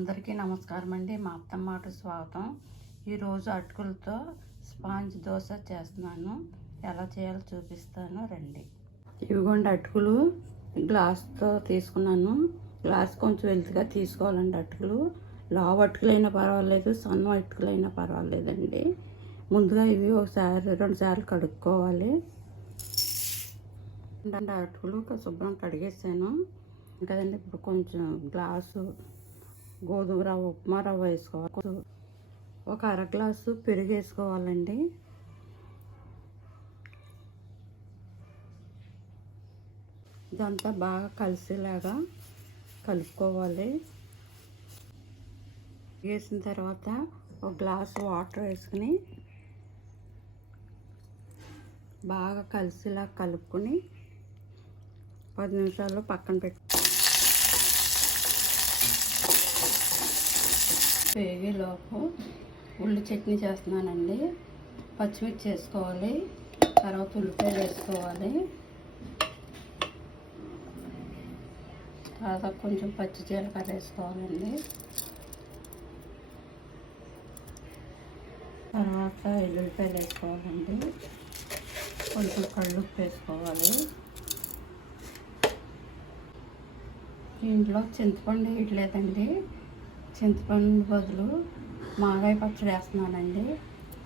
అందరికీ నమస్కారం అండి. మా అత్తమ్మాట స్వాగతం. ఈరోజు అటుకులతో స్పాంజ్ దోశ చేస్తున్నాను. ఎలా చేయాలో చూపిస్తాను. రండి. ఇవిగోండి అటుకులు. గ్లాస్తో తీసుకున్నాను. గ్లాస్ కొంచెం వెల్త్గా తీసుకోవాలండి అటుకులు. లావు అటుకులైనా పర్వాలేదు సన్న అటుకులైనా పర్వాలేదండి. ముందుగా ఇవి ఒకసారి రెండు సార్లు కడుక్కోవాలి. రెండు అటుకులు శుభ్రం కడిగేసాను. కదండి ఇప్పుడు కొంచెం గ్లాసు గోధుమ రవ్వ ఉప్మా రవ్వ వేసుకోవాలి. ఒక అర గ్లాసు పెరుగు వేసుకోవాలండి. ఇదంతా బాగా కలిసేలాగా కలుపుకోవాలి. వేసిన తర్వాత ఒక గ్లాస్ వాటర్ వేసుకుని బాగా కలిసేలా కలుపుకొని పది నిమిషాలు పక్కన పెట్టు వేగేలోపు ఉల్లి చట్నీ చేస్తున్నానండి. పచ్చిమిర్చి వేసుకోవాలి. తర్వాత ఉల్లిపాయలు వేసుకోవాలి. తర్వాత కొంచెం పచ్చి జీలకర్ర వేసుకోవాలండి. తర్వాత ఎల్లుల్లిపాయలు వేసుకోవాలండి. కొంచెం కళ్ళుప్పు వేసుకోవాలి. దీంట్లో చింతపండు వేయట్లేదండి. చింతపండు బదులు మాగాయ పచ్చడి వేస్తున్నానండి.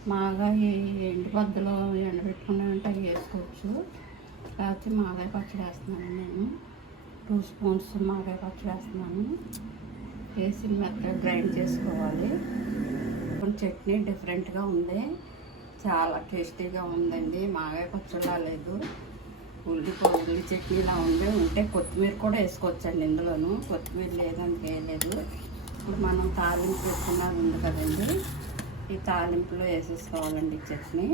మాగాయ ఎండు బద్దలో ఎండబెట్టుకున్నామంటే ఉంటే అవి వేసుకోవచ్చు. లేకపోతే మాగాయ పచ్చడి వేస్తున్నాను నేను. టూ స్పూన్స్ మాగాయ పచ్చడి వేస్తున్నాను. వేసి మెత్తగా గ్రైండ్ చేసుకోవాలి. కొంచెం చట్నీ డిఫరెంట్గా ఉంది. చాలా టేస్టీగా ఉందండి. మాగాయ పచ్చడిలా లేదు. ఉల్లి ఉల్లి చట్నీలా ఉంది ఉంటే కొత్తిమీర కూడా వేసుకోవచ్చండి ఇందులోను. కొత్తిమీర లేదని వేయలేదు ఇప్పుడు మనం తాలింపు పెట్టుకున్నది ఉంది కదండి. ఈ తాలింపులో వేసేసుకోవాలండి చట్నీ.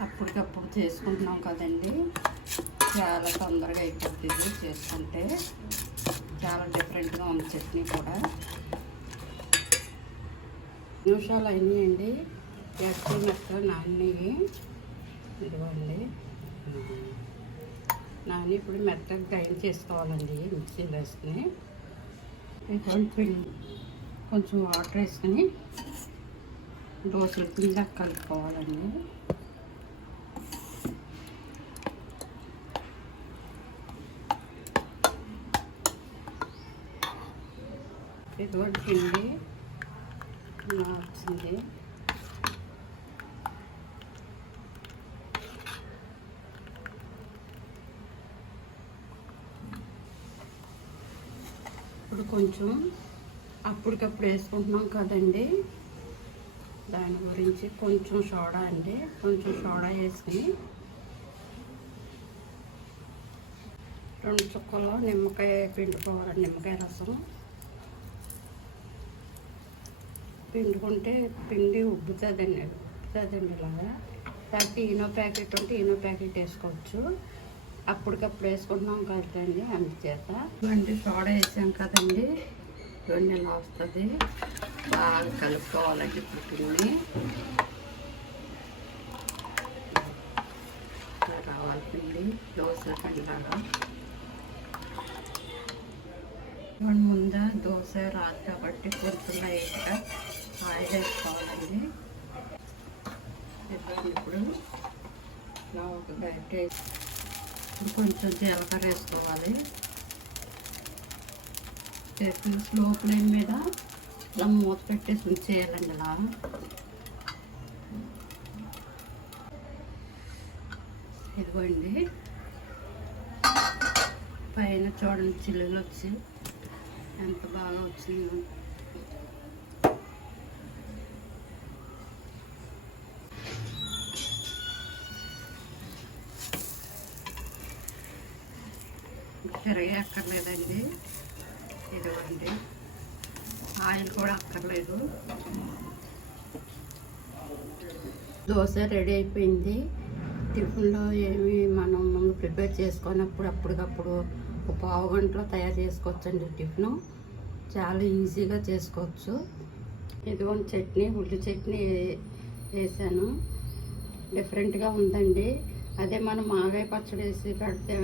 అప్పటికప్పుడు చేసుకుంటున్నాం కదండి. చాలా తొందరగా అయిపోతుంది చేసుకుంటే. చాలా డిఫరెంట్గా ఉంది చట్నీ కూడా. నిమిషాలు అయినాయండి. ఎక్కడ మెత్తగా నాన్నవి? ఇదిగోండి. నాని ఇప్పుడు మెత్తగా గ్రైండ్ చేసుకోవాలండి మిక్సీలో వేసుకుని కొంచెం కొంచెం వాటర్ వేసుకుని దోశల కింద కలుపుకోవాలండి. ఇదిగోండి పిండి ఇలా వచ్చింది ఇప్పుడు కొంచెం అప్పటికప్పుడు వేసుకుంటున్నాం కదండి. దాని గురించి కొంచెం సోడా అండి. కొంచెం సోడా వేసుకుని రెండు చుక్కల్లో నిమ్మకాయ పిండుకోవాలి నిమ్మకాయ రసం. పిండుకుంటే పిండి ఉబ్బుతుందండి ఉబ్బుతుందండి ఇలాగా. లేకపోతే ఈనో ప్యాకెట్ ఉంటే ఈనో ప్యాకెట్ వేసుకోవచ్చు. అప్పటికప్పుడు వేసుకుంటున్నాం కదండి అందుచేత. ఇవన్నీ సోడా వేసాం కదండి. ఇవన్నీ ఎలా వస్తుంది? బాగా కలుపుకోవాలండి ఇప్పుడు పిండి రావాలి పిండి దోశ పిండిలాగా ఇవన్నీ ముందు దోశ రాదు కాబట్టి కొంచెం లైట్గా ఆయిల్ వేసుకోవాలండి. ఇప్పుడు ఇలా ఒక గంట కొంచెం జీలకర్ర వేసుకోవాలి వేసుకుని స్లో ఫ్లేమ్ మీద ఇలా మూత పెట్టేసి ఉంచేయాలండి ఇలా ఇదిగోండి పైన చూడండి చిల్లులు వచ్చి ఎంత బాగా వచ్చిందో తిరగే అక్కర్లేదండి ఇదిగోండి. ఆయిల్ కూడా అక్కర్లేదు. దోశ రెడీ అయిపోయింది. టిఫిన్లో ఏమి మనం ముందు ప్రిపేర్ చేసుకున్నప్పుడు అప్పటికప్పుడు ఒక పావు గంటలో తయారు చేసుకోవచ్చండి టిఫిన్. చాలా ఈజీగా చేసుకోవచ్చు. ఇదిగోండి చట్నీ ఉల్లి చట్నీ వేసాను. డిఫరెంట్గా ఉందండి. అదే మనం మాగాయ పచ్చడి వేసి పెడితే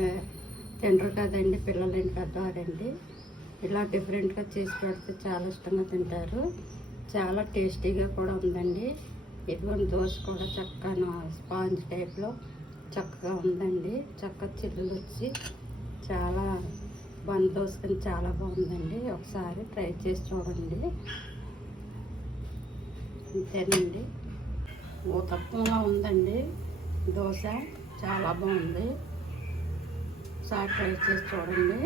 తినరు కదండి పిల్లలేంటి పెద్దవారండి. ఇలా డిఫరెంట్గా చేసి పెడితే చాలా ఇష్టంగా తింటారు. చాలా టేస్టీగా కూడా ఉందండి. ఇటువంటి దోశ కూడా చక్కగా స్పాంజ్ టైప్లో చక్కగా ఉందండి. చక్కగా చిల్లులు వచ్చి చాలా బన్ దోశ చాలా బాగుందండి. ఒకసారి ట్రై చేసి చూడండి. అంతేనండి ఓ తక్కువగా ఉందండి. దోశ చాలా బాగుంది. ఒకసారి ట్రై చేసి చూడండి.